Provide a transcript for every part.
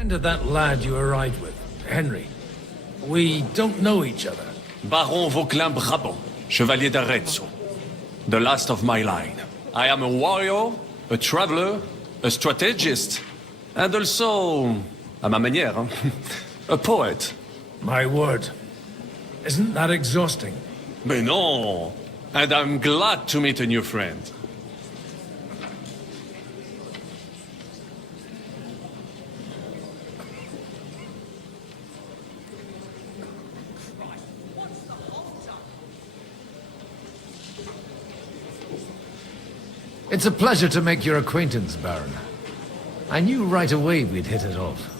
And of that lad you arrived with, Henry. We don't know each other. Baron Vauquelin Brabant, Chevalier d'Arezzo. The last of my line. I am a warrior, a traveler, a strategist, and also, à ma manière, a poet. My word. Isn't that exhausting? Mais non! And I'm glad to meet a new friend. It's a pleasure to make your acquaintance, Baron. I knew right away we'd hit it off.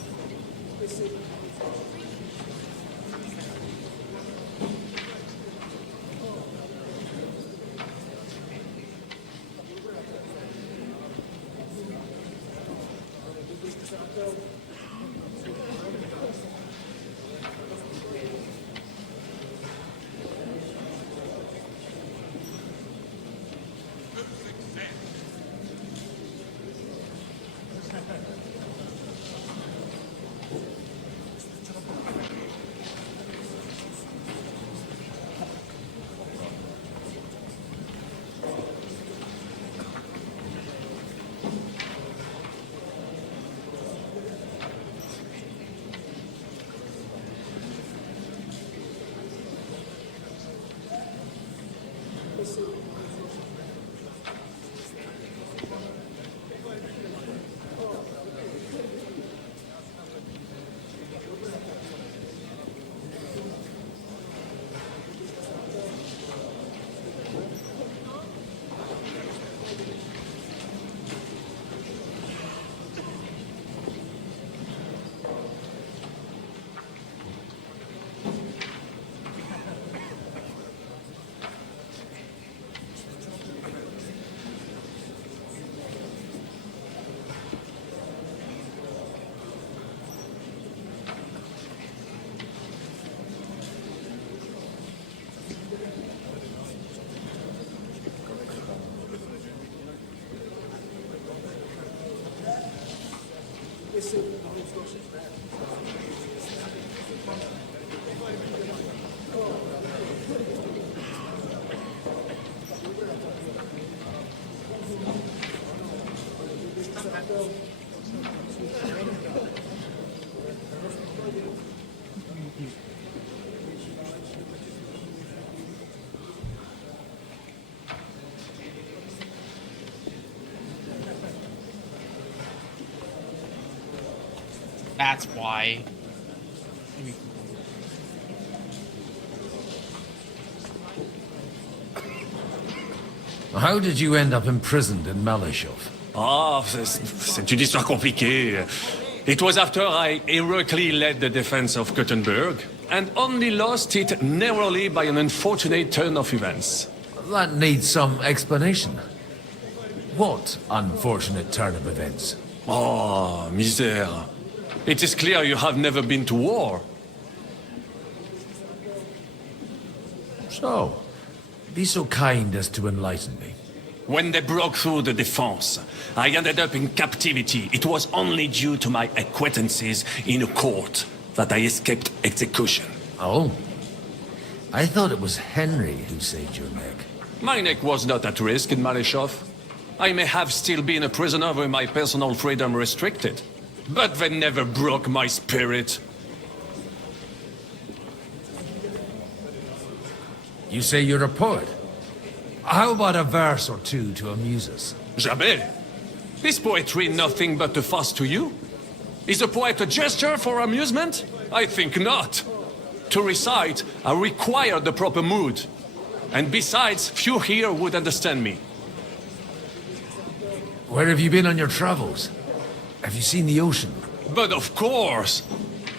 That's why. How did you end up imprisoned in Malishov? Ah, c'est une histoire compliquée. It was after I heroically led the defense of Gothenburg, and only lost it narrowly by an unfortunate turn of events. That needs some explanation. What unfortunate turn of events? Oh, misère. It is clear you have never been to war. So, be so kind as to enlighten me. When they broke through the defense, I ended up in captivity. It was only due to my acquaintances in a court that I escaped execution. Oh? I thought it was Henry who saved your neck. My neck was not at risk in Malishov. I may have still been a prisoner with my personal freedom restricted. But they never broke my spirit. You say you're a poet? How about a verse or two to amuse us? Jamais. Is poetry nothing but a farce to you? Is a poet a gesture for amusement? I think not. To recite, I require the proper mood. And besides, few here would understand me. Where have you been on your travels? Have you seen the ocean? But of course!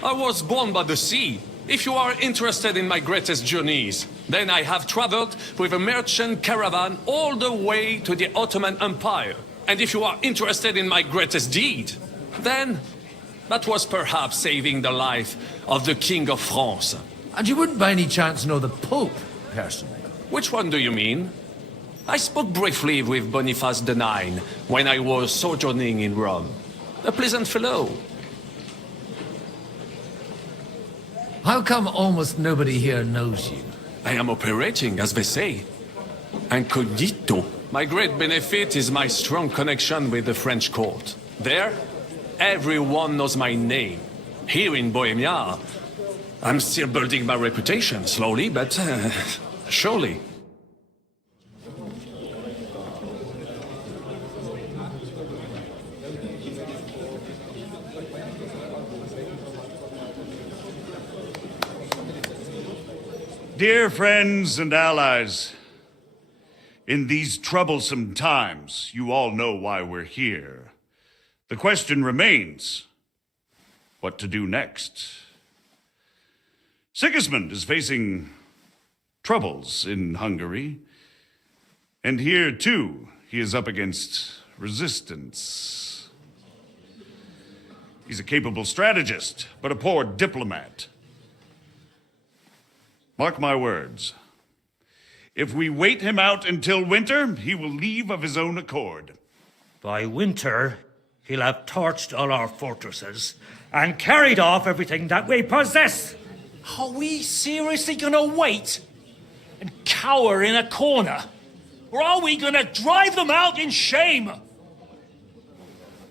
I was born by the sea. If you are interested in my greatest journeys, then I have traveled with a merchant caravan all the way to the Ottoman Empire. And if you are interested in my greatest deed, then that was perhaps saving the life of the King of France. And you wouldn't by any chance know the Pope, personally? Which one do you mean? I spoke briefly with Boniface IX when I was sojourning in Rome. A pleasant fellow. How come almost nobody here knows you? I am operating, as they say. Incognito. My great benefit is my strong connection with the French court. There, everyone knows my name. Here in Bohemia, I'm still building my reputation, slowly, but surely. Dear friends and allies, in these troublesome times, you all know why we're here. The question remains, what to do next? Sigismund is facing troubles in Hungary, and here, too, he is up against resistance. He's a capable strategist, but a poor diplomat. Mark my words. If we wait him out until winter, he will leave of his own accord. By winter, he'll have torched all our fortresses and carried off everything that we possess. Are we seriously gonna wait and cower in a corner? Or are we gonna drive them out in shame?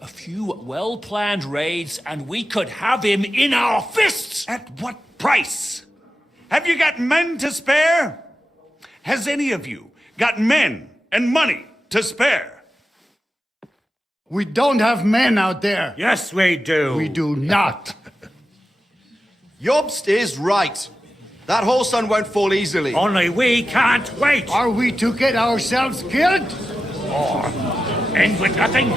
A few well-planned raids and we could have him in our fists! At what price? Have you got men to spare? Has any of you got men and money to spare? We don't have men out there. Yes, we do. We do not. Jobst is right. That whole sun won't fall easily. Only we can't wait. Are we to get ourselves killed? Or end with nothing.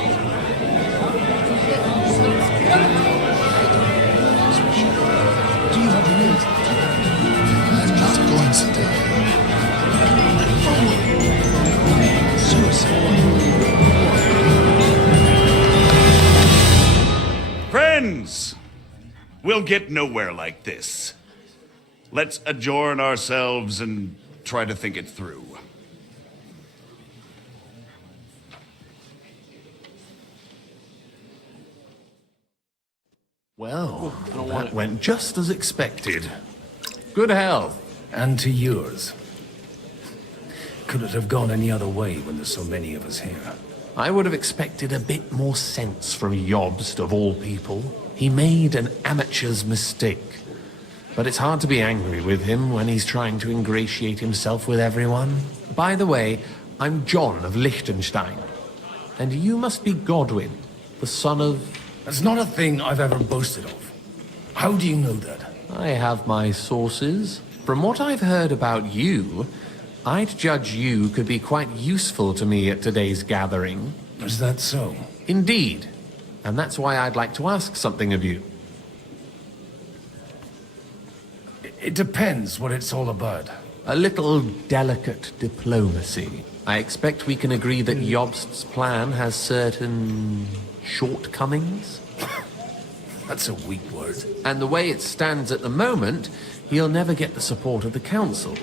Friends, we'll get nowhere like this. Let's adjourn ourselves and try to think it through. Well, that went just as expected. Good health. And to yours. Could it have gone any other way when there's so many of us here? I would have expected a bit more sense from Jobst, of all people. He made an amateur's mistake. But it's hard to be angry with him when he's trying to ingratiate himself with everyone. By the way, I'm John of Liechtenstein. And you must be Godwin, the son of... That's not a thing I've ever boasted of. How do you know that? I have my sources. From what I've heard about you, I'd judge you could be quite useful to me at today's gathering. Is that so? Indeed. And that's why I'd like to ask something of you. It depends what it's all about. A little delicate diplomacy. I expect we can agree that Jobst's plan has certain shortcomings. That's a weak word. And the way it stands at the moment, he'll never get the support of the council.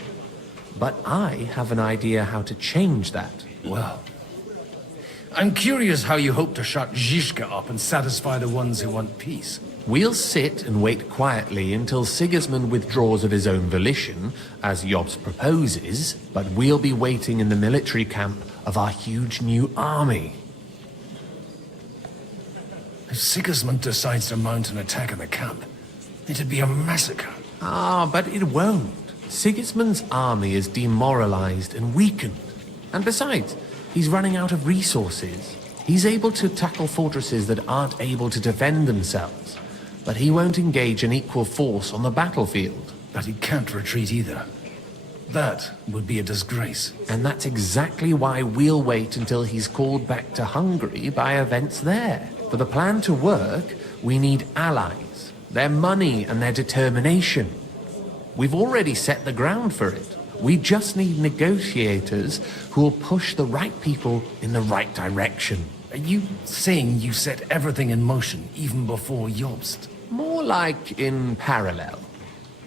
But I have an idea how to change that. Well, I'm curious how you hope to shut Zizka up and satisfy the ones who want peace. We'll sit and wait quietly until Sigismund withdraws of his own volition, as Jobst proposes, but we'll be waiting in the military camp of our huge new army. If Sigismund decides to mount an attack on the camp, it'd be a massacre. Ah, but it won't. Sigismund's army is demoralized and weakened. And besides, he's running out of resources. He's able to tackle fortresses that aren't able to defend themselves. But he won't engage an equal force on the battlefield. But he can't retreat either. That would be a disgrace. And that's exactly why we'll wait until he's called back to Hungary by events there. For the plan to work, we need allies, their money and their determination. We've already set the ground for it. We just need negotiators who will push the right people in the right direction. Are you saying you set everything in motion even before Jobst? More like in parallel,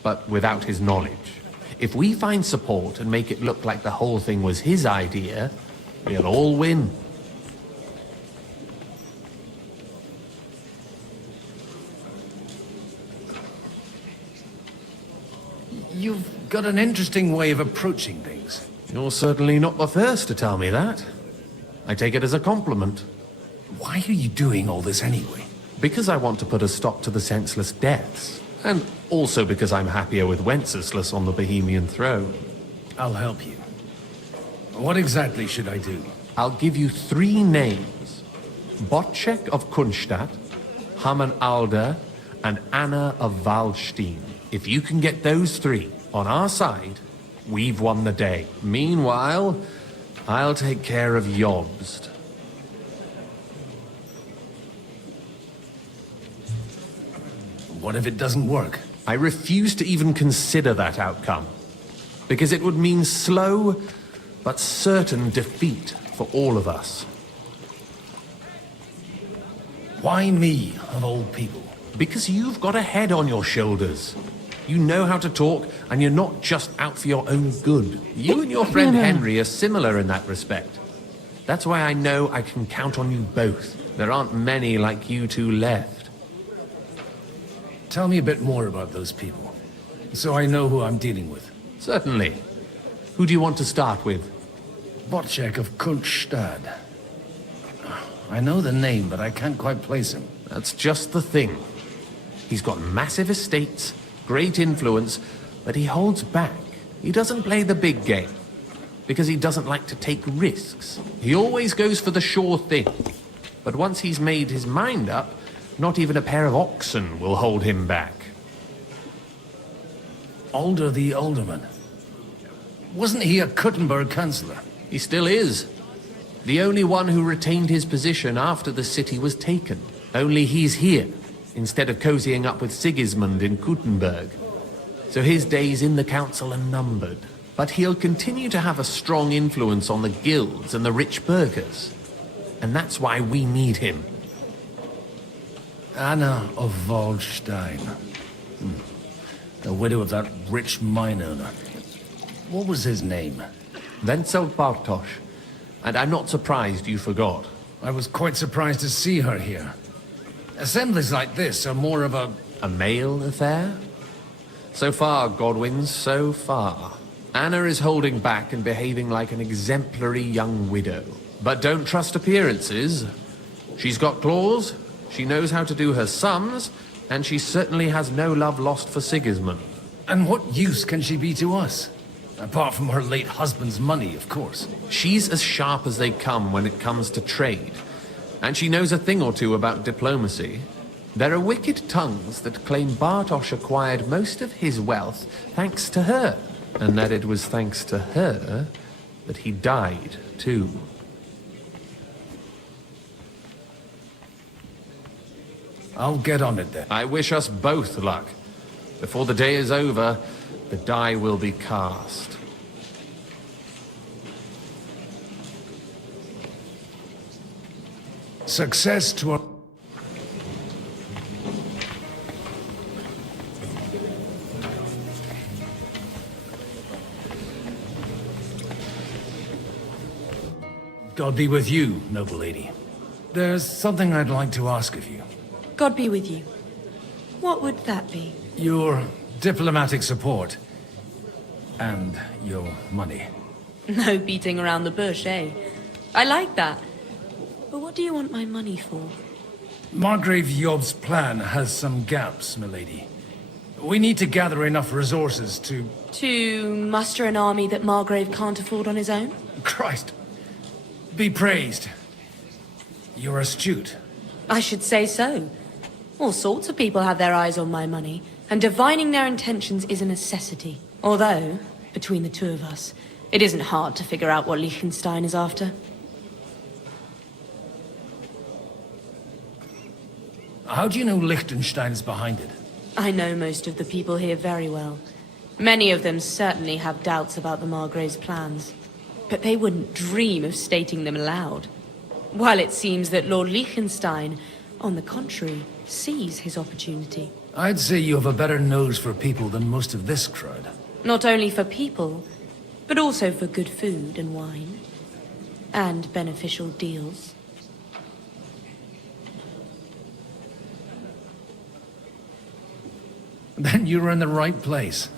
but without his knowledge. If we find support and make it look like the whole thing was his idea, we'll all win. You've got an interesting way of approaching things. You're certainly not the first to tell me that. I take it as a compliment. Why are you doing all this anyway? Because I want to put a stop to the senseless deaths. And also because I'm happier with Wenceslas on the Bohemian throne. I'll help you. What exactly should I do? I'll give you 3 names. Botchek of Kunstadt, Haman Alder, and Anna of Waldstein. If you can get those 3 on our side, we've won the day. Meanwhile, I'll take care of Jobst. What if it doesn't work? I refuse to even consider that outcome. Because it would mean slow, but certain defeat for all of us. Why me, of all people? Because you've got a head on your shoulders. You know how to talk, and you're not just out for your own good. You and your friend Henry are similar in that respect. That's why I know I can count on you both. There aren't many like you two left. Tell me a bit more about those people, so I know who I'm dealing with. Certainly. Who do you want to start with? Botchek of Kunststadt. I know the name, but I can't quite place him. That's just the thing. He's got massive estates, great influence, but he holds back. He doesn't play the big game, because he doesn't like to take risks. He always goes for the sure thing. But once he's made his mind up, not even a pair of oxen will hold him back. Alder the Alderman. Wasn't he a Kuttenberg councillor? He still is. The only one who retained his position after the city was taken. Only he's here, instead of cozying up with Sigismund in Kuttenberg. So his days in the council are numbered. But he'll continue to have a strong influence on the guilds and the rich burghers. And that's why we need him. Anna of Waldstein. The widow of that rich mine owner. What was his name? Wenzel Bartosz. And I'm not surprised you forgot. I was quite surprised to see her here. Assemblies like this are more of a male affair? So far, Godwin, so far. Anna is holding back and behaving like an exemplary young widow. But don't trust appearances. She's got claws, she knows how to do her sums, and she certainly has no love lost for Sigismund. And what use can she be to us? Apart from her late husband's money, of course. She's as sharp as they come when it comes to trade. And she knows a thing or two about diplomacy. There are wicked tongues that claim Bartosz acquired most of his wealth thanks to her. And that it was thanks to her that he died, too. I'll get on it then. I wish us both luck. Before the day is over, the die will be cast. Success to our... God be with you, noble lady. There's something I'd like to ask of you. God be with you. What would that be? Your diplomatic support. And your money. No beating around the bush, eh? I like that. But what do you want my money for? Margrave Job's plan has some gaps, milady. We need to gather enough resources to... To muster an army that Margrave can't afford on his own? Christ. Be praised. You're astute. I should say so. All sorts of people have their eyes on my money, and divining their intentions is a necessity. Although, between the two of us, it isn't hard to figure out what Liechtenstein is after. How do you know Liechtenstein's behind it? I know most of the people here very well. Many of them certainly have doubts about the Margrave's plans. But they wouldn't dream of stating them aloud. While it seems that Lord Liechtenstein, on the contrary, sees his opportunity. I'd say you have a better nose for people than most of this crowd. Not only for people, but also for good food and wine. And beneficial deals. Then you're in the right place.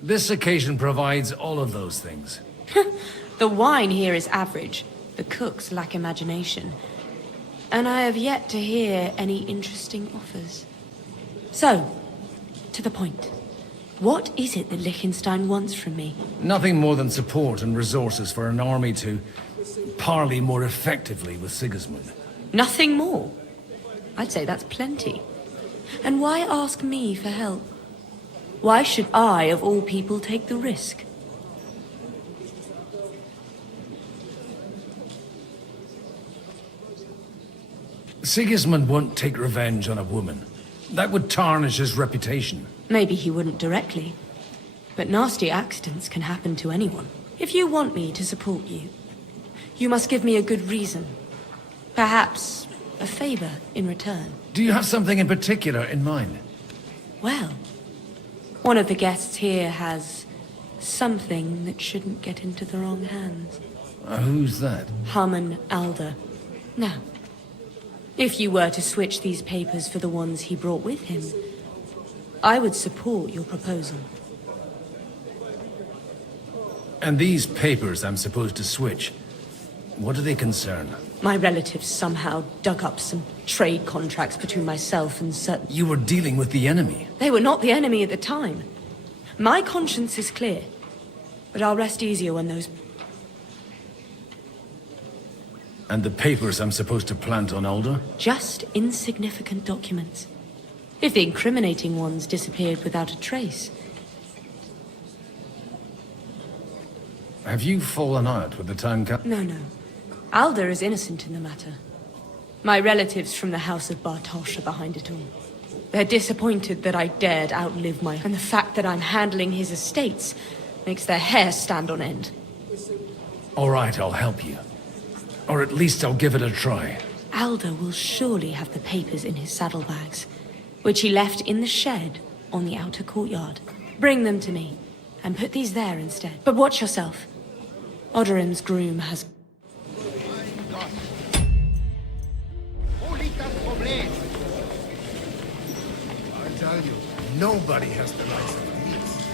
This occasion provides all of those things. The wine here is average. The cooks lack imagination. And I have yet to hear any interesting offers. So, to the point. What is it that Liechtenstein wants from me? Nothing more than support and resources for an army to parley more effectively with Sigismund. Nothing more? I'd say that's plenty. And why ask me for help? Why should I, of all people, take the risk? Sigismund won't take revenge on a woman. That would tarnish his reputation. Maybe he wouldn't directly. But nasty accidents can happen to anyone. If you want me to support you, you must give me a good reason. Perhaps a favor in return. Do you have something in particular in mind? Well, one of the guests here has something that shouldn't get into the wrong hands. Who's that? Harman Alder. Now, if you were to switch these papers for the ones he brought with him, I would support your proposal. And these papers I'm supposed to switch, what do they concern? My relatives somehow dug up some trade contracts between myself and certain... You were dealing with the enemy. They were not the enemy at the time. My conscience is clear, but I'll rest easier when those... And the papers I'm supposed to plant on Alder? Just insignificant documents. If the incriminating ones disappeared without a trace. Have you fallen out with the town council? No. Alder is innocent in the matter. My relatives from the House of Bartosz are behind it all. They're disappointed that I dared outlive my... And the fact that I'm handling his estates makes their hair stand on end. All right, I'll help you. Or at least I'll give it a try. Alder will surely have the papers in his saddlebags, which he left in the shed on the outer courtyard. Bring them to me, and put these there instead. But watch yourself. Odorim's groom has... I tell you, nobody has the likes of these.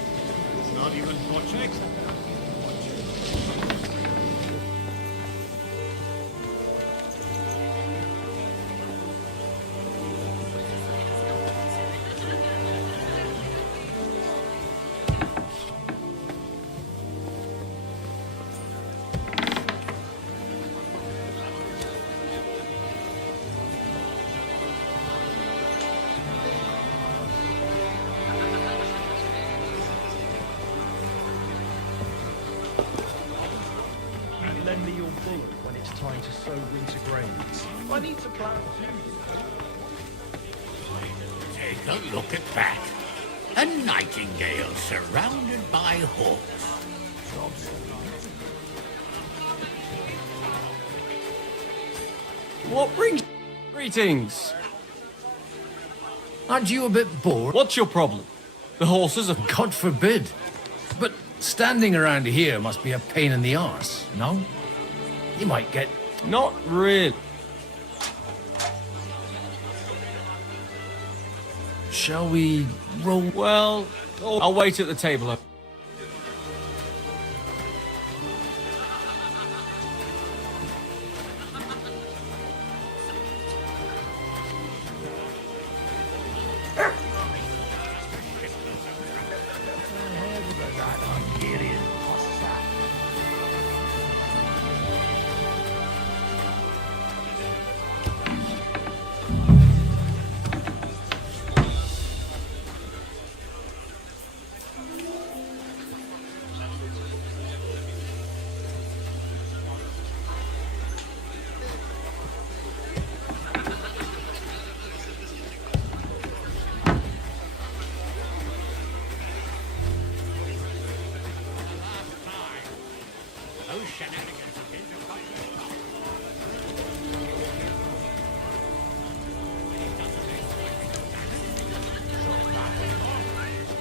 It's not even projects. Lend me your bullet when it's time to sow winter grains. I need to plant too. Take a look at that. A nightingale surrounded by hawks. What brings... Greetings. Aren't you a bit bored? What's your problem? The horses are... God forbid. But standing around here must be a pain in the arse, no? You might get... Not really. Shall we roll? Well, I'll wait at the table.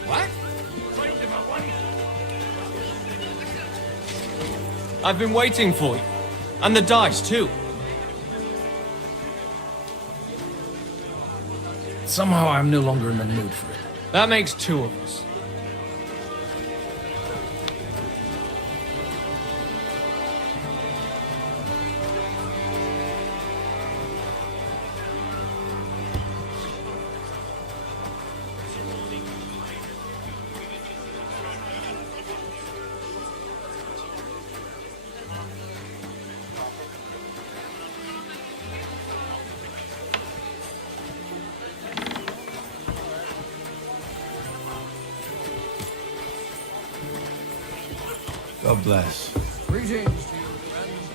What? I've been waiting for you. And the dice, too. Somehow I'm no longer in the mood for it. That makes two of us. God bless. Greetings to you, friends.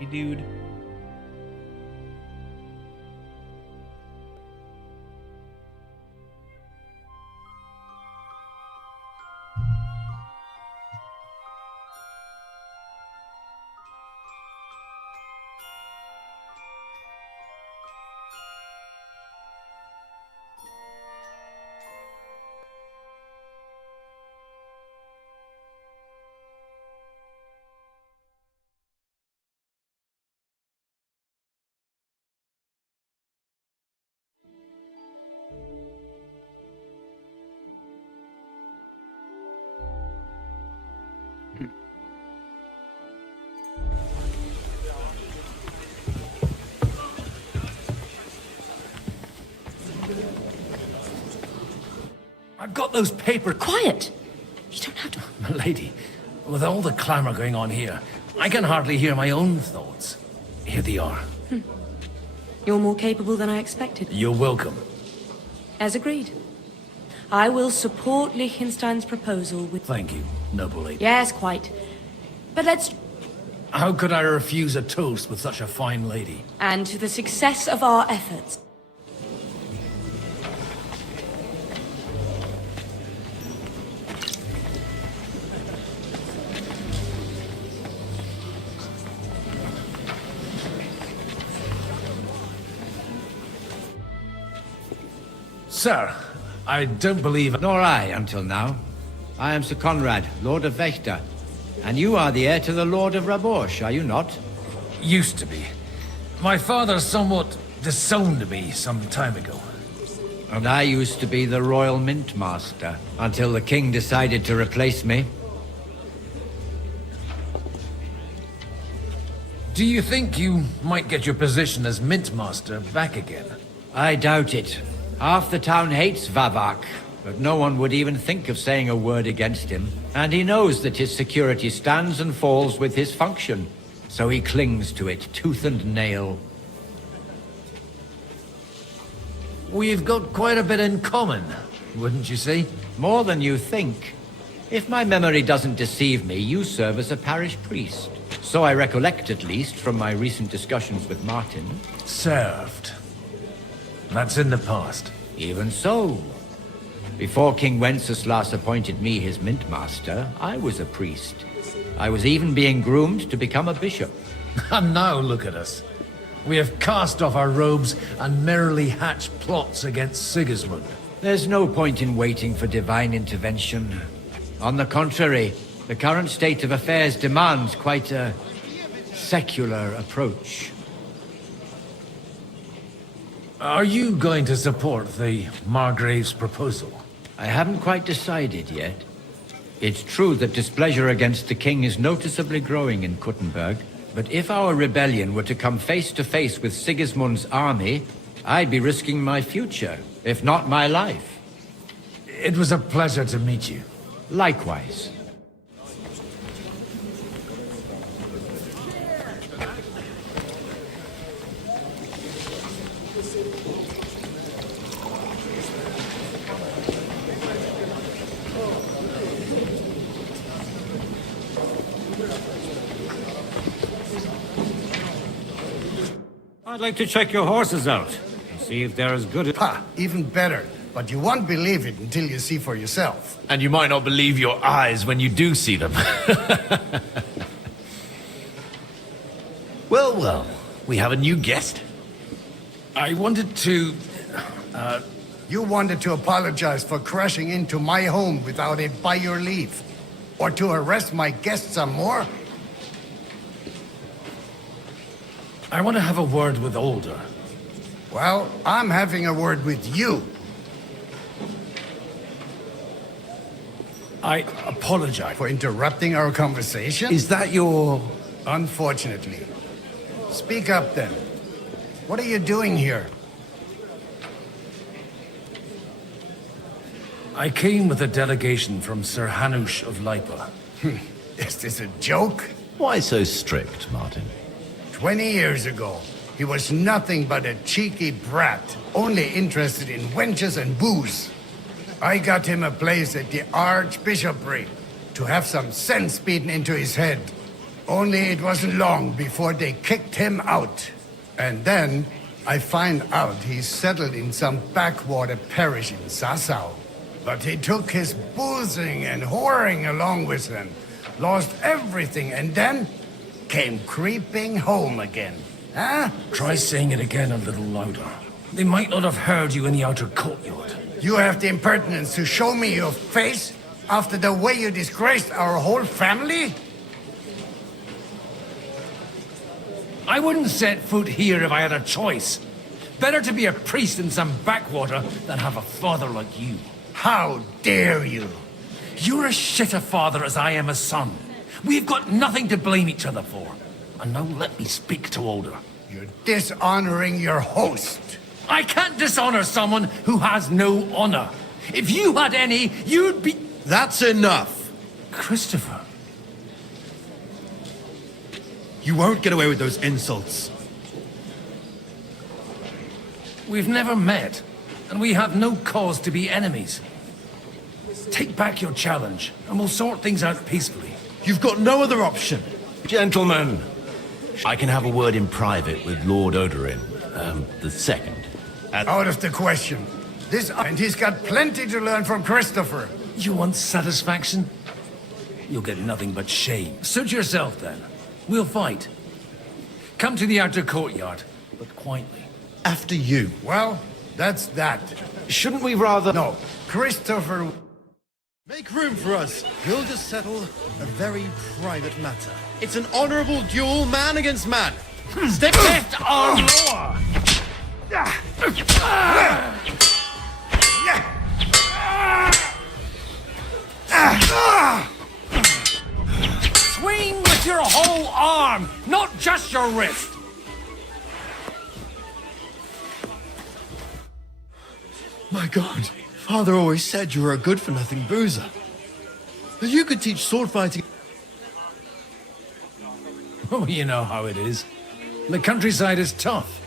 Hey, dude. I've got those papers. Quiet! You don't have to... Milady, with all the clamor going on here, I can hardly hear my own thoughts. Here they are. You're more capable than I expected. You're welcome. As agreed. I will support Liechtenstein's proposal with... Thank you, noble lady. Yes, quite. But let's... How could I refuse a toast with such a fine lady? And to the success of our efforts. Sir, I don't believe... Nor I, until now. I am Sir Conrad, Lord of Wächter. And you are the heir to the Lord of Raborsch, are you not? Used to be. My father somewhat disowned me some time ago. And I used to be the Royal Mint Master, until the King decided to replace me. Do you think you might get your position as Mint Master back again? I doubt it. Half the town hates Vavak, but no one would even think of saying a word against him. And he knows that his security stands and falls with his function, so he clings to it tooth and nail. We've got quite a bit in common, wouldn't you say? More than you think. If my memory doesn't deceive me, you serve as a parish priest. So I recollect, at least, from my recent discussions with Martin. Served. That's in the past. Even so. Before King Wenceslas appointed me his mint master, I was a priest. I was even being groomed to become a bishop. And now look at us. We have cast off our robes and merrily hatched plots against Sigismund. There's no point in waiting for divine intervention. On the contrary, the current state of affairs demands quite a secular approach. Are you going to support the Margrave's proposal? I haven't quite decided yet. It's true that displeasure against the king is noticeably growing in Kuttenberg, but if our rebellion were to come face to face with Sigismund's army, I'd be risking my future, if not my life. It was a pleasure to meet you. Likewise. I'd like to check your horses out and see if they're as good as... Ha! Even better. But you won't believe it until you see for yourself. And you might not believe your eyes when you do see them. Well, well. We have a new guest. I wanted to... You wanted to apologize for crashing into my home without it by your leave. Or to arrest my guests some more? I want to have a word with Older. Well, I'm having a word with you. I apologize. For interrupting our conversation? Is that your... Unfortunately. Speak up then. What are you doing here? I came with a delegation from Sir Hanush of Lipa. Is this a joke? Why so strict, Martin? 20 years ago, he was nothing but a cheeky brat, only interested in wenches and booze. I got him a place at the Archbishopric to have some sense beaten into his head. Only it wasn't long before they kicked him out. And then I find out he's settled in some backwater parish in Sassau. But he took his boozing and whoring along with him, lost everything, and then came creeping home again. Huh? Try saying it again a little louder. They might not have heard you in the outer courtyard. You have the impertinence to show me your face after the way you disgraced our whole family? I wouldn't set foot here if I had a choice. Better to be a priest in some backwater than have a father like you. How dare you? You're as shit a father as I am a son. We've got nothing to blame each other for. And now let me speak to Older. You're dishonoring your host. I can't dishonor someone who has no honor. If you had any, you'd be... That's enough. Christopher. You won't get away with those insults. We've never met, and we have no cause to be enemies. Take back your challenge, and we'll sort things out peacefully. You've got no other option. Gentlemen, I can have a word in private with Lord Odorin, the second. Out of the question. And he's got plenty to learn from Christopher. You want satisfaction? You'll get nothing but shame. Suit yourself, then. We'll fight. Come to the outer courtyard, but quietly. After you. Well, that's that. Shouldn't we rather... No, Christopher... Make room for us. We'll just settle a very private matter. It's an honorable duel, man against man. Step left arm lower! Swing with your whole arm, not just your wrist! My God, Father always said you were a good-for-nothing boozer. That you could teach sword fighting... Oh, you know how it is. The countryside is tough.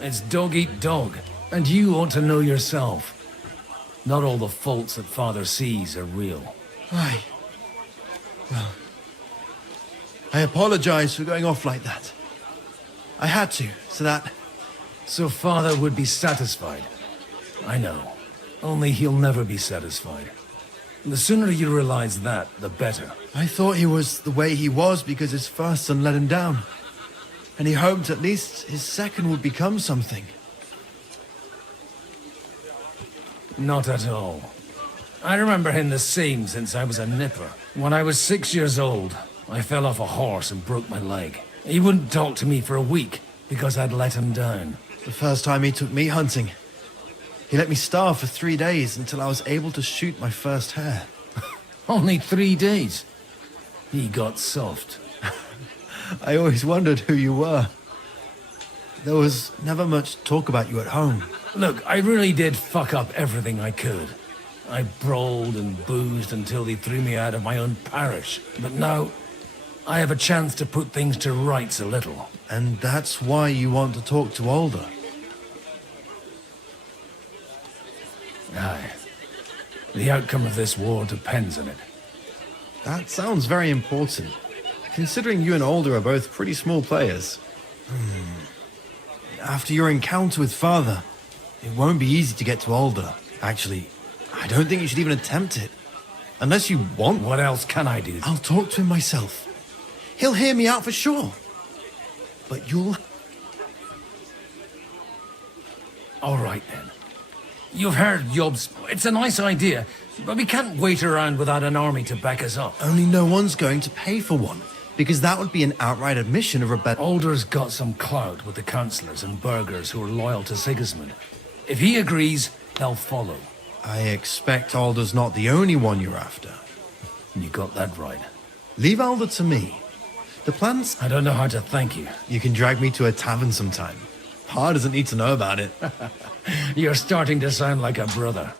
It's dog-eat-dog. And you ought to know yourself. Not all the faults that Father sees are real. Aye. Well, I apologize for going off like that. I had to, so that... So Father would be satisfied. I know. Only he'll never be satisfied. The sooner you realize that, the better. I thought he was the way he was because his first son let him down. And he hoped at least his second would become something. Not at all. I remember him the same since I was a nipper. When I was 6 years old, I fell off a horse and broke my leg. He wouldn't talk to me for a week because I'd let him down. The first time he took me hunting, he let me starve for 3 days until I was able to shoot my first hare. Only 3 days? He got soft. I always wondered who you were. There was never much talk about you at home. Look, I really did fuck up everything I could. I brawled and boozed until they threw me out of my own parish. But now, I have a chance to put things to rights a little. And that's why you want to talk to Alder. Aye. The outcome of this war depends on it. That sounds very important, considering you and Alder are both pretty small players. After your encounter with Father, it won't be easy to get to Alder. Actually, I don't think you should even attempt it. Unless you want. What else can I do? I'll talk to him myself. He'll hear me out for sure. But you'll... All right, then. You've heard Yob's... It's a nice idea, but we can't wait around without an army to back us up. Only no one's going to pay for one, because that would be an outright admission of rebellion. Alder's got some clout with the councillors and burghers who are loyal to Sigismund. If he agrees, they'll follow. I expect Alder's not the only one you're after. You got that right. Leave Alder to me. The plan's... I don't know how to thank you. You can drag me to a tavern sometime. Pa doesn't need to know about it. You're starting to sound like a brother.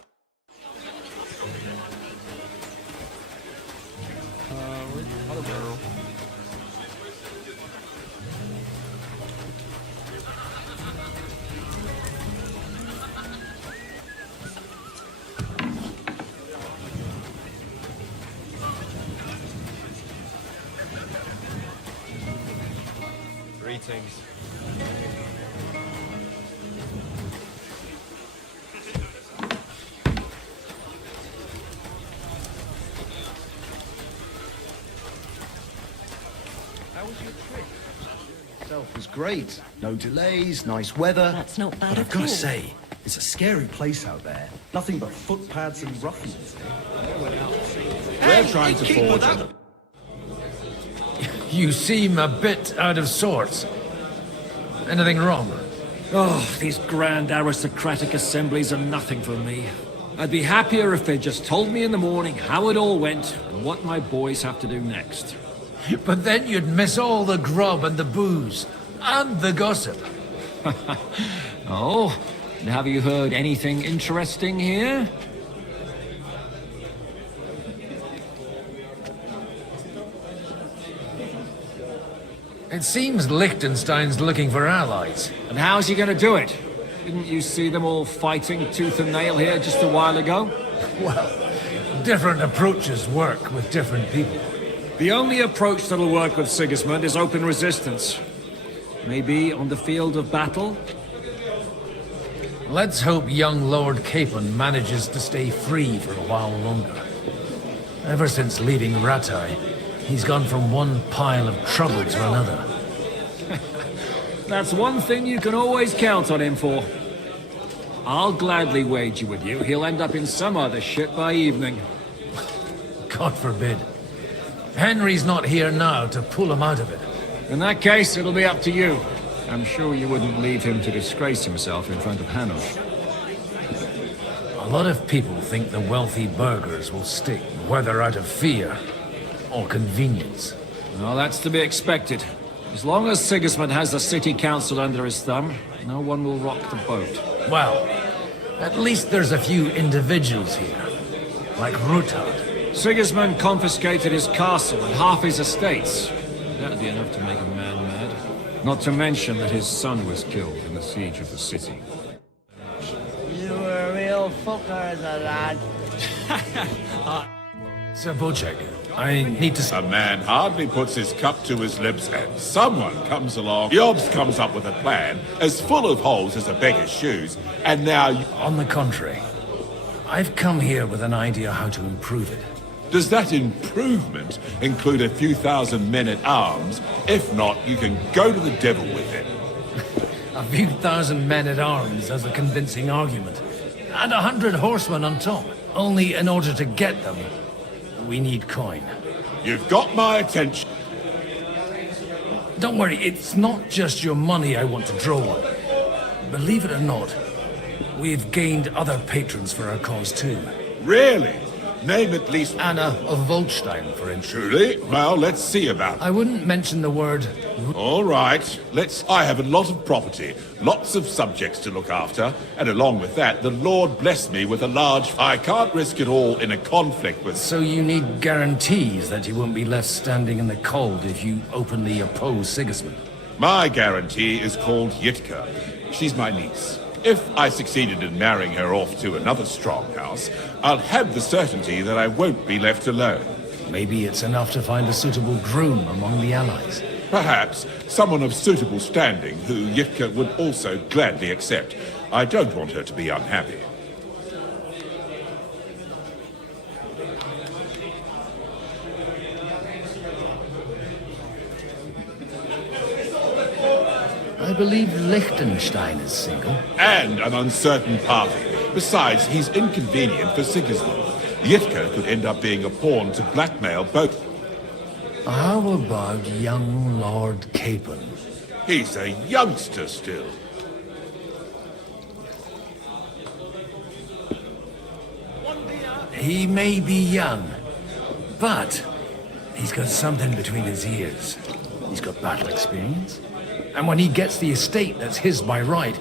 Greetings. How was your trip? Itself was great. No delays, nice weather. That's not bad But I've at got all. to say, it's a scary place out there. Nothing but footpads and ruffians. We're trying to forge a... You seem a bit out of sorts. Anything wrong? Oh, these grand aristocratic assemblies are nothing for me. I'd be happier if they just told me in the morning how it all went and what my boys have to do next. But then you'd miss all the grub and the booze, and the gossip. Oh, and have you heard anything interesting here? It seems Liechtenstein's looking for allies. And how's he going to do it? Didn't you see them all fighting tooth and nail here just a while ago? Well, different approaches work with different people. The only approach that'll work with Sigismund is open resistance. Maybe on the field of battle? Let's hope young Lord Capon manages to stay free for a while longer. Ever since leaving Rattay, he's gone from one pile of trouble to another. That's one thing you can always count on him for. I'll gladly wager with you he'll end up in some other shit by evening. God forbid. Henry's not here now to pull him out of it. In that case, it'll be up to you. I'm sure you wouldn't leave him to disgrace himself in front of Hanush. A lot of people think the wealthy burghers will stick, whether out of fear or convenience. Well, that's to be expected. As long as Sigismund has the city council under his thumb, no one will rock the boat. Well, at least there's a few individuals here, like Ruthard. Sigismund confiscated his castle and half his estates. That'd be enough to make a man mad. Not to mention that his son was killed in the siege of the city. You were a real fucker as a lad. Sir Bocek, I need to... A man hardly puts his cup to his lips and someone comes along. Yobs comes up with a plan as full of holes as a beggar's shoes, and now you... On the contrary, I've come here with an idea how to improve it. Does that improvement include a few thousand men-at-arms? If not, you can go to the devil with it. A few thousand men-at-arms as a convincing argument. And 100 horsemen on top. Only in order to get them, we need coin. You've got my attention. Don't worry, it's not just your money I want to draw on. Believe it or not, we've gained other patrons for our cause too. Really? Name at least... Anna of Volstein, for instance. Truly? Well, let's see about it. I wouldn't mention the word... All right, I have a lot of property, lots of subjects to look after, and along with that, the Lord blessed me with a large... I can't risk it all in a conflict with... So you need guarantees that you won't be left standing in the cold if you openly oppose Sigismund? My guarantee is called Yitka. She's my niece. If I succeeded in marrying her off to another strong house, I'll have the certainty that I won't be left alone. Maybe it's enough to find a suitable groom among the allies. Perhaps someone of suitable standing who Yitka would also gladly accept. I don't want her to be unhappy. I believe Liechtenstein is single. And an uncertain party. Besides, he's inconvenient for Sigismund. Yitka could end up being a pawn to blackmail both. How about young Lord Capon? He's a youngster still. He may be young, but he's got something between his ears. He's got battle experience. And when he gets the estate that's his by right,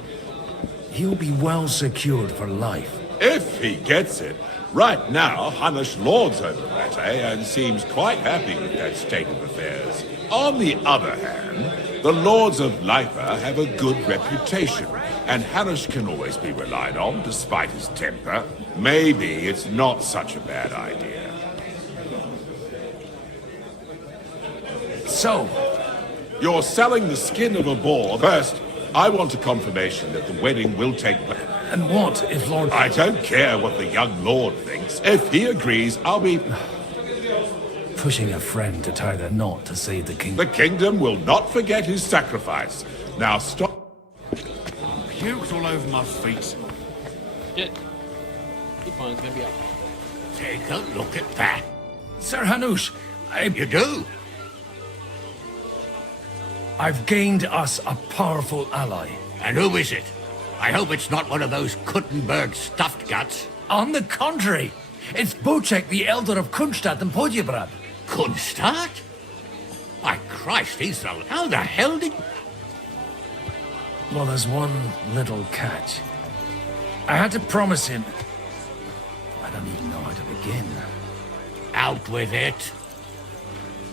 he'll be well secured for life. If he gets it. Right now, Hanush lords over Rattay and seems quite happy with that state of affairs. On the other hand, the lords of Lipa have a good reputation, and Hanush can always be relied on despite his temper. Maybe it's not such a bad idea. So, you're selling the skin of a boar. First, I want a confirmation that the wedding will take place. And what if Lord... I don't care what the young lord thinks. If he agrees, I'll be... Pushing a friend to tie the knot to save the kingdom. The kingdom will not forget his sacrifice. Now stop. Puke's all over my feet. Shit. Keep on, it's gonna be up. Take a look at that. Sir Hanush, You do? I've gained us a powerful ally. And who is it? I hope it's not one of those Kuttenberg stuffed guts. On the contrary, it's Bocek, the elder of Kunstadt and Podjebrad. Kunstadt? My Christ, he's the... How the hell did... Well, there's one little catch. I had to promise him... I don't even know how to begin. Out with it.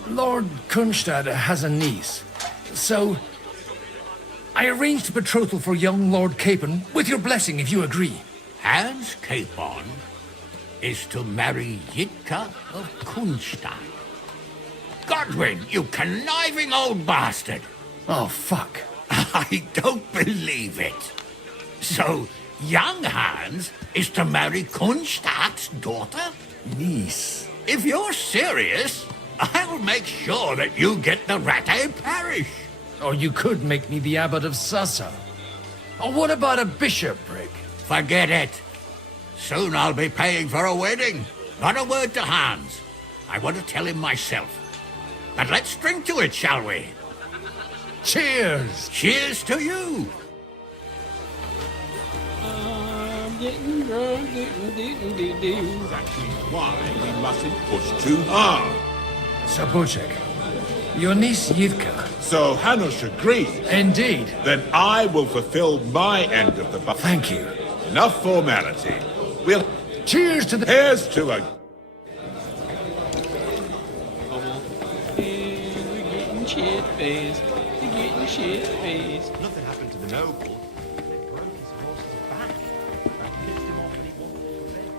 Lord Kunstadt has a niece, So, I arranged a betrothal for young Lord Capon, with your blessing if you agree. Hans Capon is to marry Yitka of Kunstadt. Godwin, you conniving old bastard! Oh, fuck. I don't believe it. So, young Hans is to marry Kunstadt's daughter? Niece. If you're serious, I'll make sure that you get the Rattay parish. Or you could make me the abbot of Sassa. Or what about a bishopric? Forget it. Soon I'll be paying for a wedding. Not a word to Hans. I want to tell him myself. But let's drink to it, shall we? Cheers! Cheers to you! I'm getting drunk, getting. Exactly why we mustn't push too hard. Sabuchek, your niece Yivka. So Hanush agrees. Indeed. Then I will fulfill my end of the bargain. Thank you. Enough formality. We'll... Cheers to the... Here's to a... We're getting shit-faced. We're getting shit-faced. Nothing happened to the noble. They broke his horse's back. Pissed him off when he walked through the bed.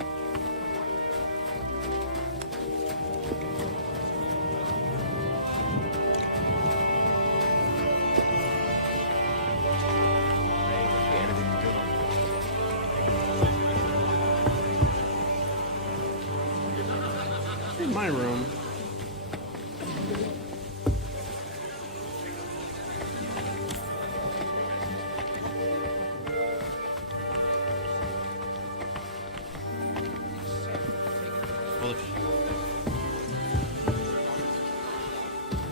In my room.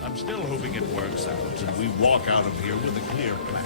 I'm still hoping it works out and we walk out of here with a clear plan.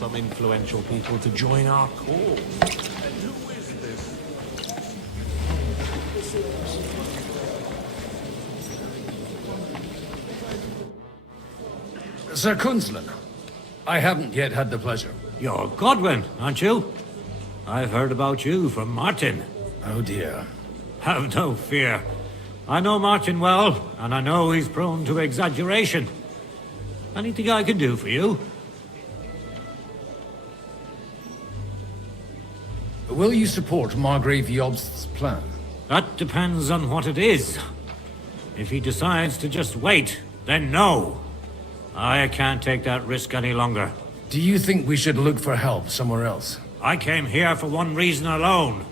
some influential people to join our cause. Sir Kunzlin, I haven't yet had the pleasure. You're Godwin, aren't you? I've heard about you from Martin. Oh dear. Have no fear. I know Martin well, and I know he's prone to exaggeration. Anything I can do for you? Will you support Margrave Jobst's plan? That depends on what it is. If he decides to just wait, then no. I can't take that risk any longer. Do you think we should look for help somewhere else? I came here for one reason alone.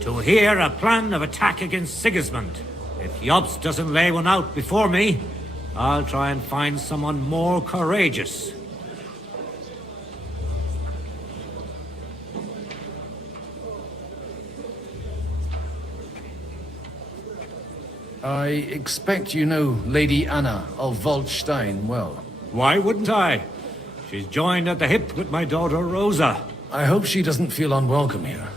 To hear a plan of attack against Sigismund. If Jobst doesn't lay one out before me, I'll try and find someone more courageous. I expect you know Lady Anna of Waldstein well. Why wouldn't I? She's joined at the hip with my daughter Rosa. I hope she doesn't feel unwelcome here.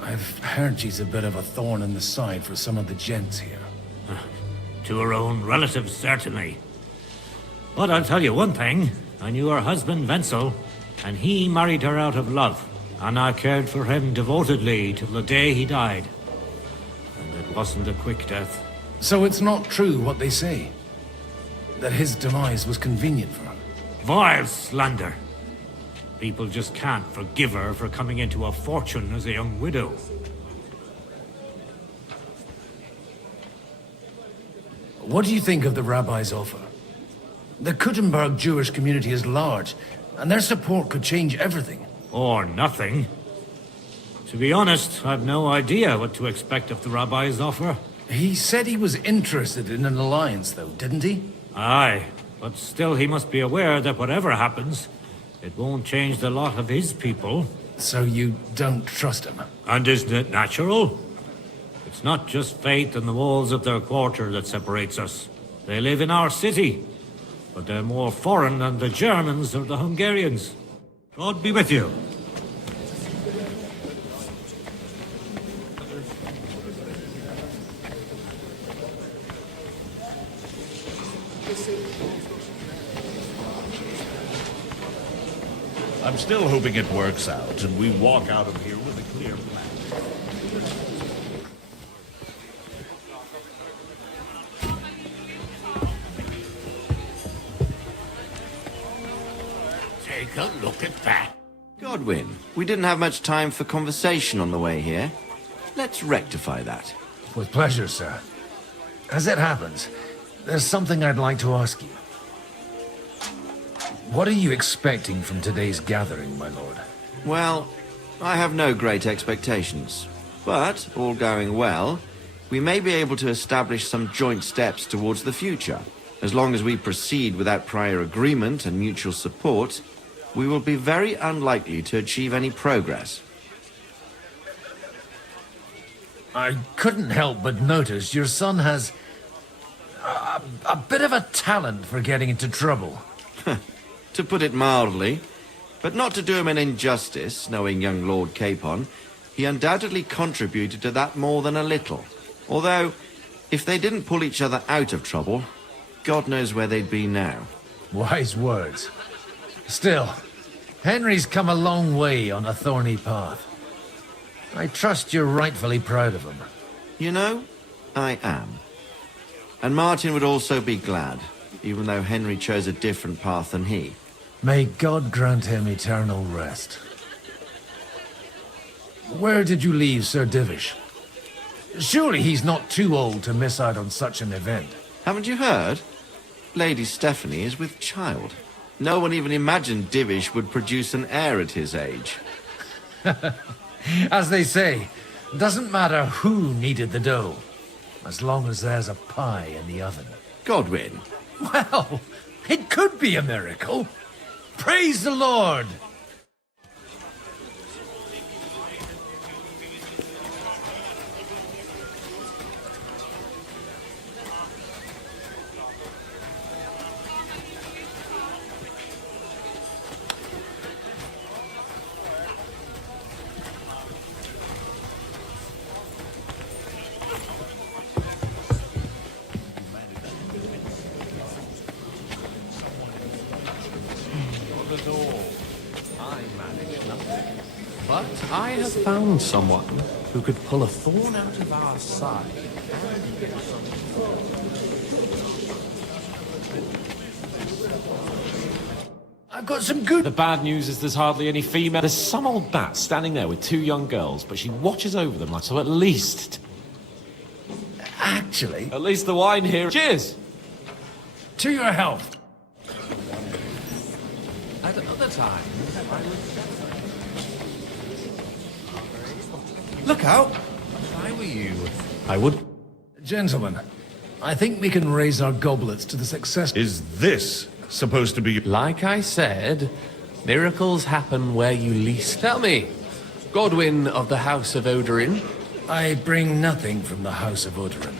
I've heard she's a bit of a thorn in the side for some of the gents here. To her own relatives, certainly. But I'll tell you one thing. I knew her husband, Wenzel, and he married her out of love. And I cared for him devotedly till the day he died. And it wasn't a quick death. So it's not true what they say? That his demise was convenient for her? Vile slander. People just can't forgive her for coming into a fortune as a young widow. What do you think of the rabbi's offer? The Kuttenberg Jewish community is large, and their support could change everything. Or nothing. To be honest, I've no idea what to expect of the rabbi's offer. He said he was interested in an alliance, though, didn't he? Aye, but still he must be aware that whatever happens, it won't change the lot of his people. So you don't trust him? And isn't it natural? It's not just faith in the walls of their quarter that separates us. They live in our city, but they're more foreign than the Germans or the Hungarians. God be with you. I'm still hoping it works out and we walk out of here with a clear plan. Take a look at that. Godwin, we didn't have much time for conversation on the way here. Let's rectify that. With pleasure, sir. As it happens, there's something I'd like to ask you. What are you expecting from today's gathering, my lord? Well, I have no great expectations. But, all going well, we may be able to establish some joint steps towards the future. As long as we proceed without prior agreement and mutual support, we will be very unlikely to achieve any progress. I couldn't help but notice your son has a bit of a talent for getting into trouble. To put it mildly, but not to do him an injustice, knowing young Lord Capon, he undoubtedly contributed to that more than a little. Although, if they didn't pull each other out of trouble, God knows where they'd be now. Wise words. Still, Henry's come a long way on a thorny path. I trust you're rightfully proud of him. You know, I am. And Martin would also be glad, even though Henry chose a different path than he. May God grant him eternal rest. Where did you leave Sir Divish? Surely he's not too old to miss out on such an event. Haven't you heard? Lady Stephanie is with child. No one even imagined Divish would produce an heir at his age. As they say, doesn't matter who kneaded the dough, as long as there's a pie in the oven. Godwin. Well, it could be a miracle. Praise the Lord! have found someone who could pull a thorn out of our side. I've got some good... The bad news is there's hardly any female. There's some old bat standing there with 2 young girls, but she watches over them, like so at least... Actually... At least the wine here... Cheers! To your health. At another time, Look out! if I were you, I would... Gentlemen, I think we can raise our goblets to the success... Is this supposed to be... like I said, miracles happen where you least... Tell me, Godwin of the House of Odorin? I bring nothing from the House of Odorin.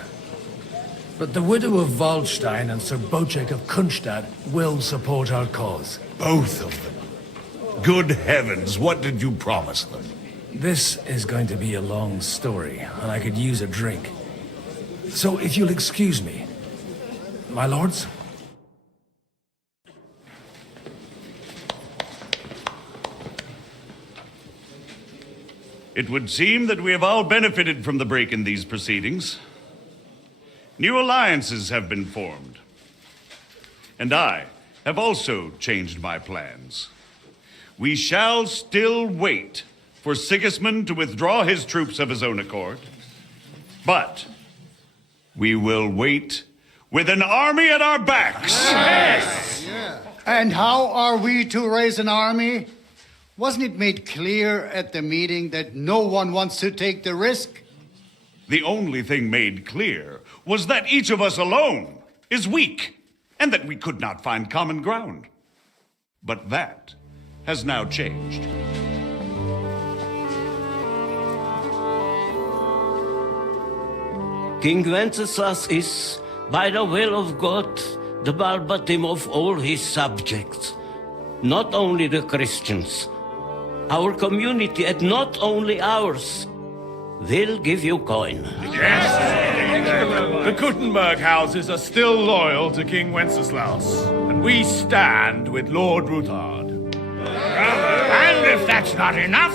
But the widow of Waldstein and Sir Bocek of Kunstad will support our cause. Both of them? Good heavens, what did you promise them? This is going to be a long story, and I could use a drink. So if you'll excuse me. My lords? It would seem that we have all benefited from the break in these proceedings. New alliances have been formed. And I have also changed my plans. We shall still wait for Sigismund to withdraw his troops of his own accord. But we will wait with an army at our backs. Yes! And how are we to raise an army? Wasn't it made clear at the meeting that no one wants to take the risk? The only thing made clear was that each of us alone is weak, and that we could not find common ground. But that has now changed. King Wenceslas is, by the will of God, the Balbatim of all his subjects. Not only the Christians, our community, and not only ours, will give you coin. The Kuttenberg houses are still loyal to King Wenceslaus, and we stand with Lord Ruthard. And if that's not enough,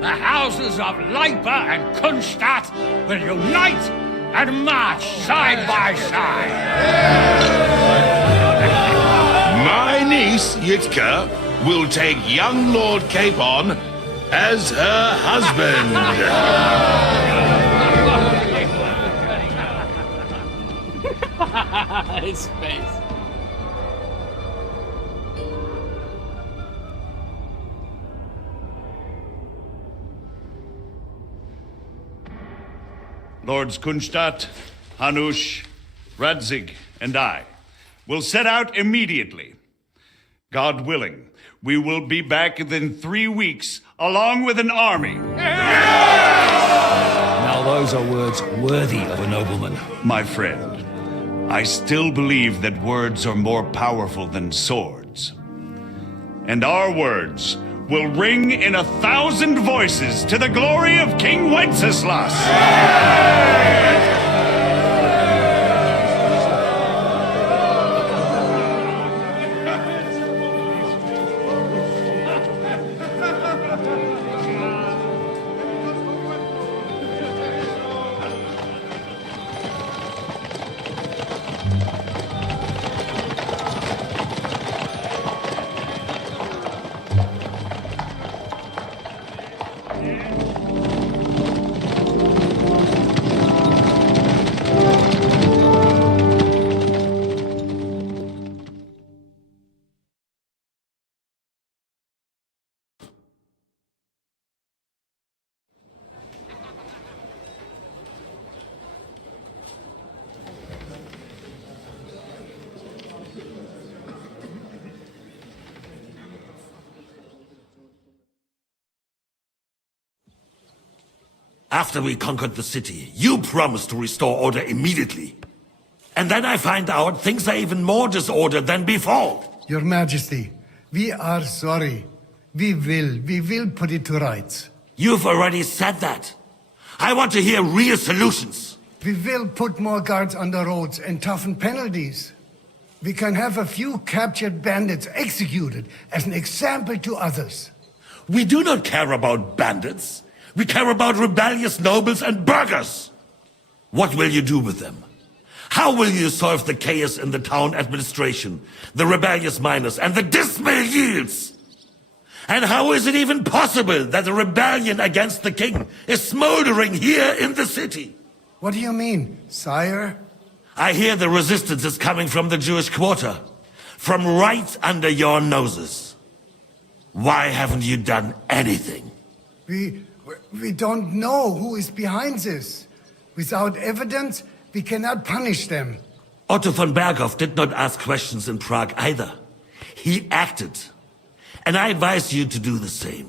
the houses of Leipa and Kunstadt will unite and march side by side. My niece, Yitka, will take young Lord Capon as her husband. His face. Lords Kunstadt, Hanush, Radzig, and I will set out immediately. God willing, we will be back within 3 weeks, along with an army. Now those are words worthy of a nobleman. My friend, I still believe that words are more powerful than swords. And our words will ring in 1,000 voices to the glory of King Wenceslas. After we conquered the city, you promised to restore order immediately. And then I find out things are even more disordered than before. Your Majesty, we are sorry. We will put it to rights. You've already said that. I want to hear real solutions. We will put more guards on the roads and toughen penalties. We can have a few captured bandits executed as an example to others. We do not care about bandits. We care about rebellious nobles and burghers. What will you do with them? How will you solve the chaos in the town administration, the rebellious miners, and the dismal yields? And how is it even possible that a rebellion against the king is smoldering here in the city? What do you mean, sire? I hear the resistance is coming from the Jewish quarter, from right under your noses. Why haven't you done anything? We don't know who is behind this. Without evidence, we cannot punish them. Otto von Berghoff did not ask questions in Prague either. He acted. And I advise you to do the same.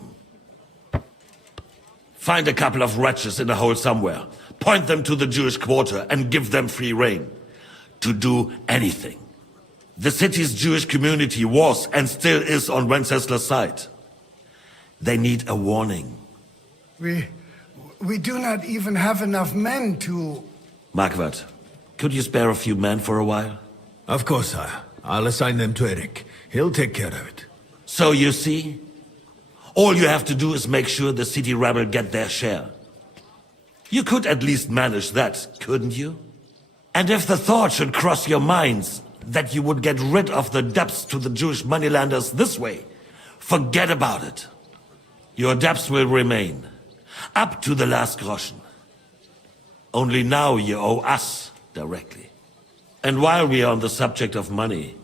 Find a couple of wretches in a hole somewhere, point them to the Jewish quarter, and give them free rein to do anything. The city's Jewish community was and still is on Wencesla's side. They need a warning. We do not even have enough men to... Marquardt, could you spare a few men for a while? Of course, sire. I'll assign them to Eric. He'll take care of it. So you see, all you have to do is make sure the city rebel get their share. You could at least manage that, couldn't you? And if the thought should cross your minds that you would get rid of the debts to the Jewish moneylenders this way, forget about it. Your debts will remain, up to the last groschen. Only now you owe us directly. And while we are on the subject of money,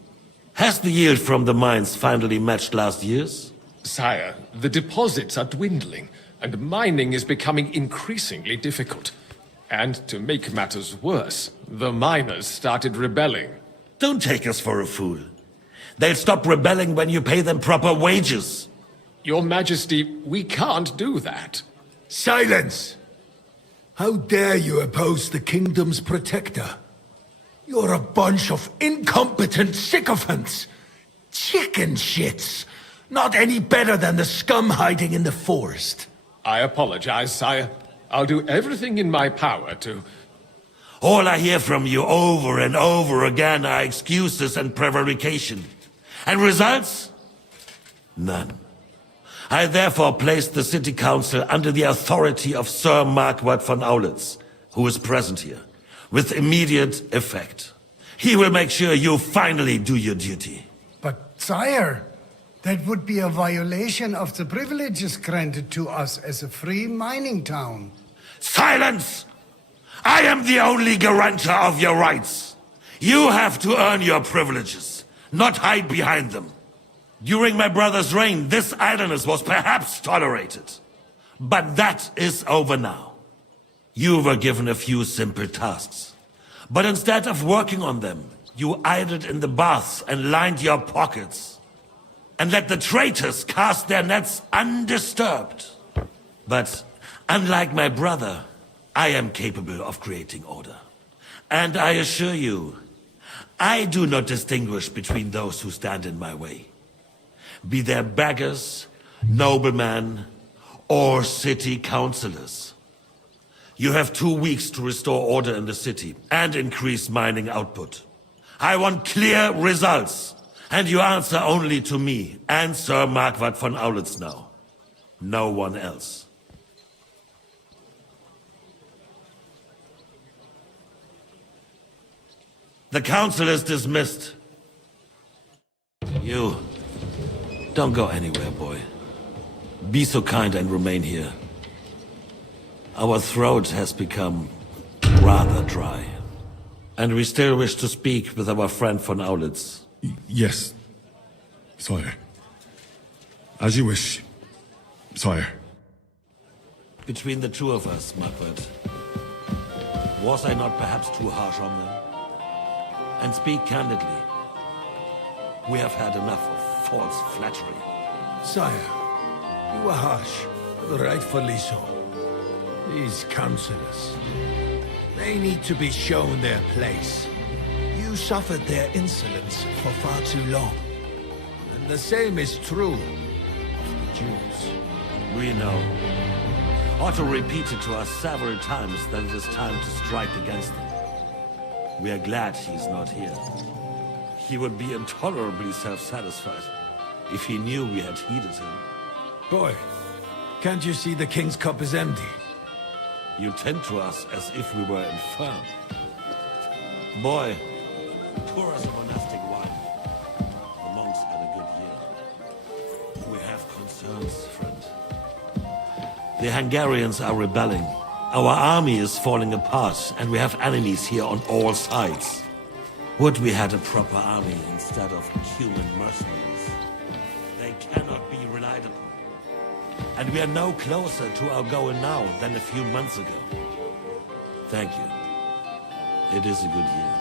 has the yield from the mines finally matched last year's? Sire, the deposits are dwindling, and mining is becoming increasingly difficult. And to make matters worse, the miners started rebelling. Don't take us for a fool. They'll stop rebelling when you pay them proper wages. Your Majesty, we can't do that. Silence! How dare you oppose the kingdom's protector? You're a bunch of incompetent sycophants! Chicken shits! Not any better than the scum hiding in the forest. I apologize, sire. I'll do everything in my power to... All I hear from you over and over again are excuses and prevarication. And results? None. I therefore placed the city council under the authority of Sir Marquardt von Aulitz, who is present here, with immediate effect. He will make sure you finally do your duty. But, sire, that would be a violation of the privileges granted to us as a free mining town. Silence! I am the only guarantor of your rights. You have to earn your privileges, not hide behind them. During my brother's reign, this idleness was perhaps tolerated. But that is over now. You were given a few simple tasks. But instead of working on them, you idled in the baths and lined your pockets. And let the traitors cast their nets undisturbed. But unlike my brother, I am capable of creating order. And I assure you, I do not distinguish between those who stand in my way. Be they beggars, noblemen, or city councillors. You have 2 weeks to restore order in the city and increase mining output. I want clear results, and you answer only to me and Sir Marquardt von Aulitz now. No one else. The council is dismissed. You, don't go anywhere, boy. Be so kind and remain here. Our throat has become rather dry. And we still wish to speak with our friend von Aulitz. Yes, sire. As you wish, sire. Between the two of us, Marquardt, was I not perhaps too harsh on them? And speak candidly, we have had enough of false flattery. Sire, you were harsh, rightfully so. These councillors, they need to be shown their place. You suffered their insolence for far too long. And the same is true of the Jews. We know. Otto repeated to us several times that it is time to strike against them. We are glad he's not here. He would be intolerably self-satisfied if he knew we had heeded him. Boy, Can't you see the king's cup is empty? You tend to us as if we were infirm. Boy, pour us a monastic wine. The monks had a good year. We have concerns, friend. The Hungarians are rebelling. Our army is falling apart, and we have enemies here on all sides. Would we had a proper army instead of human mercenaries? They cannot be relied upon. And we are no closer to our goal now than a few months ago. Thank you. It is a good year.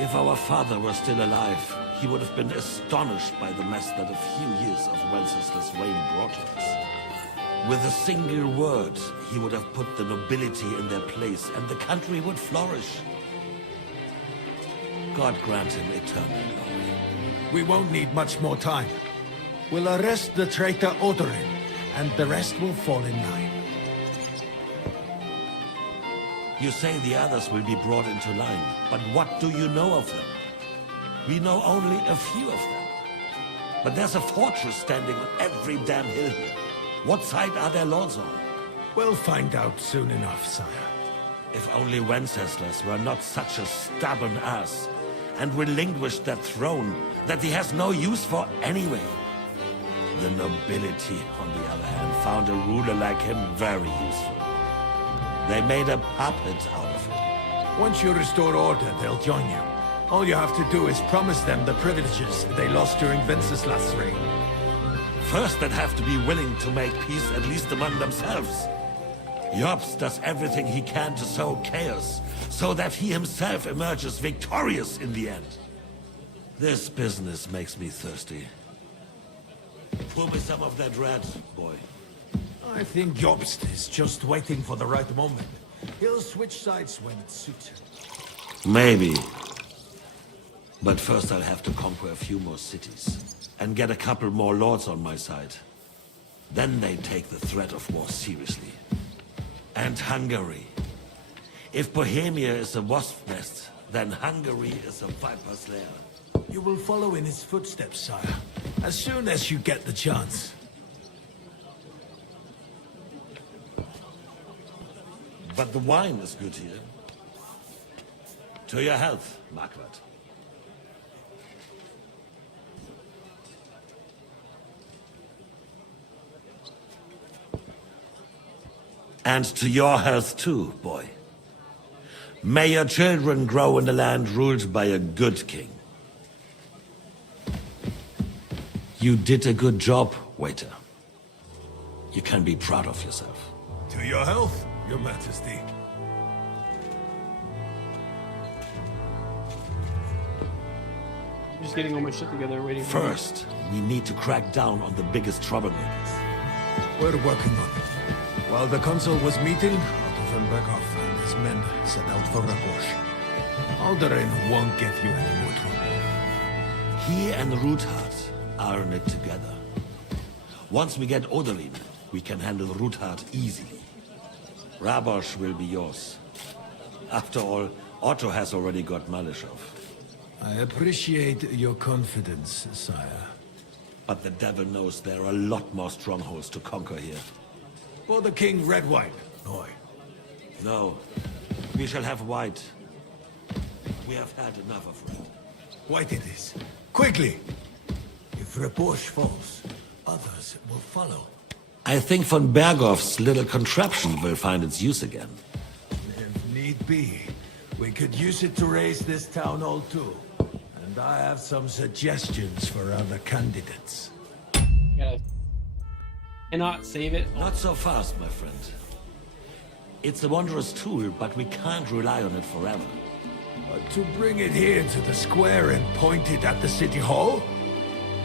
If our father were still alive, he would have been astonished by the mess that a few years of Wenceslas' reign brought to us. With a single word, he would have put the nobility in their place, and the country would flourish. God grant him eternal glory. We won't need much more time. We'll arrest the traitor Odorin, and the rest will fall in line. You say the others will be brought into line, but what do you know of them? We know only a few of them. But there's a fortress standing on every damn hill here. What side are their lords on? We'll find out soon enough, sire. If only Wenceslas were not such a stubborn ass, and relinquished that throne that he has no use for anyway. The nobility, on the other hand, found a ruler like him very useful. They made a puppet out of him. Once you restore order, they'll join you. All you have to do is promise them the privileges they lost during Wenceslas' reign. First, they'd have to be willing to make peace at least among themselves. Jobs does everything he can to sow chaos, so that he himself emerges victorious in the end. This business makes me thirsty. Pour me some of that red, boy. I think Jobst is just waiting for the right moment. He'll switch sides when it suits him. Maybe. But first I'll have to conquer a few more cities, and get a couple more lords on my side. Then they take the threat of war seriously. And Hungary. If Bohemia is a wasp nest, then Hungary is a viper's lair. You will follow in his footsteps, sire, as soon as you get the chance. But the wine is good here. To your health, Margaret. And to your health too, boy. May your children grow in a land ruled by a good king. You did a good job, waiter. You can be proud of yourself. To your health, Your Majesty. I'm just getting all my shit together, waiting for First, we need to crack down on the biggest troublemakers. We're working on it. While the consul was meeting, Otto von Berghoff and his men set out for Rakosh. Alderin won't give you any more trouble. He and Ruthard are in it together. Once we get Odorin, we can handle Ruthard easily. Rabosh will be yours. After all, Otto has already got Malishov. I appreciate your confidence, sire. But the devil knows there are a lot more strongholds to conquer here. For the king, red wine, boy. No, we shall have white. We have had enough of red. White it is. Quickly! If Rabosh falls, others will follow. I think von Berghoff's little contraption will find its use again. If need be, we could use it to raise this town hall too. And I have some suggestions for other candidates. Gotta... Cannot save it. Not so fast, my friend. It's a wondrous tool, but we can't rely on it forever. But to bring it here to the square and point it at the city hall?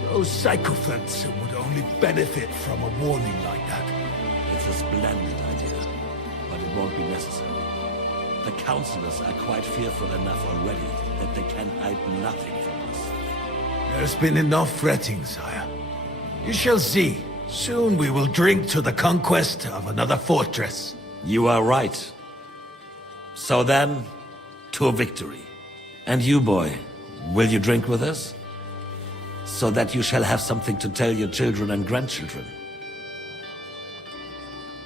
Those sycophants would only benefit from a warning like that. It's a splendid idea, but it won't be necessary. The councillors are quite fearful enough already that they can hide nothing from us. There's been enough fretting, sire. You shall see. Soon we will drink to the conquest of another fortress. You are right. So then, to victory. And you, boy, will you drink with us? So that you shall have something to tell your children and grandchildren.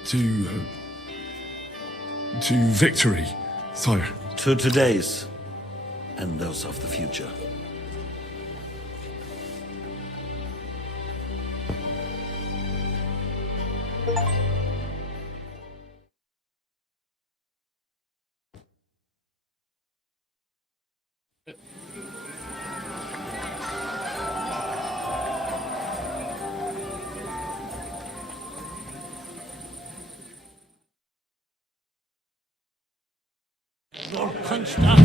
to victory, sire. To today's and those of the future. Lord Constance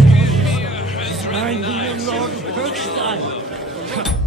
is minding the Lord Bergstein.